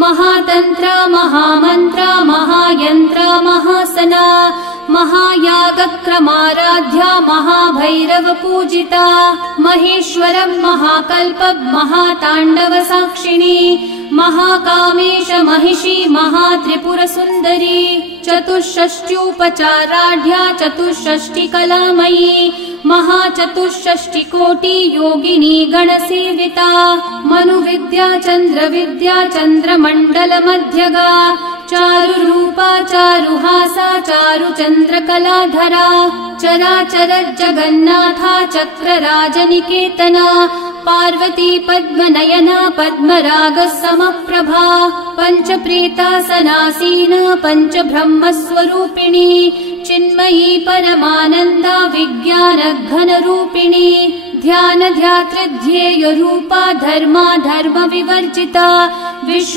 महातंत्र महामंत्र महायंत्र महासना महायागक्रमाराध्या महाभैरव पूजिता महेश्वरं महाकल्प महातांडव साक्षिणी महाकामेश महिषी महात्रिपुर सुंदरी चतुष्षष्ट्युपचाराढ्या चतुष्षष्टिकलामयी महाचतुष्षष्टिकोटि योगिनी गणसेविता मनुविद्या चंद्रविद्या चंद्रमंडल मध्यगा चारुरूपा चारुहासा चारुचंद्रकलाधरा चराचर जगन्नाथा चक्रराजनिकेतना पार्वती पद्मनयना पद्मराग समप्रभा पंचप्रेतासनासीना पंचब्रह्मस्वरूपिणी चिन्मयी परमानंदा विज्ञानघनरूपिणी ध्यान ध्यातृध्येय रूपा धर्मा धर्म विवर्जिता विश्व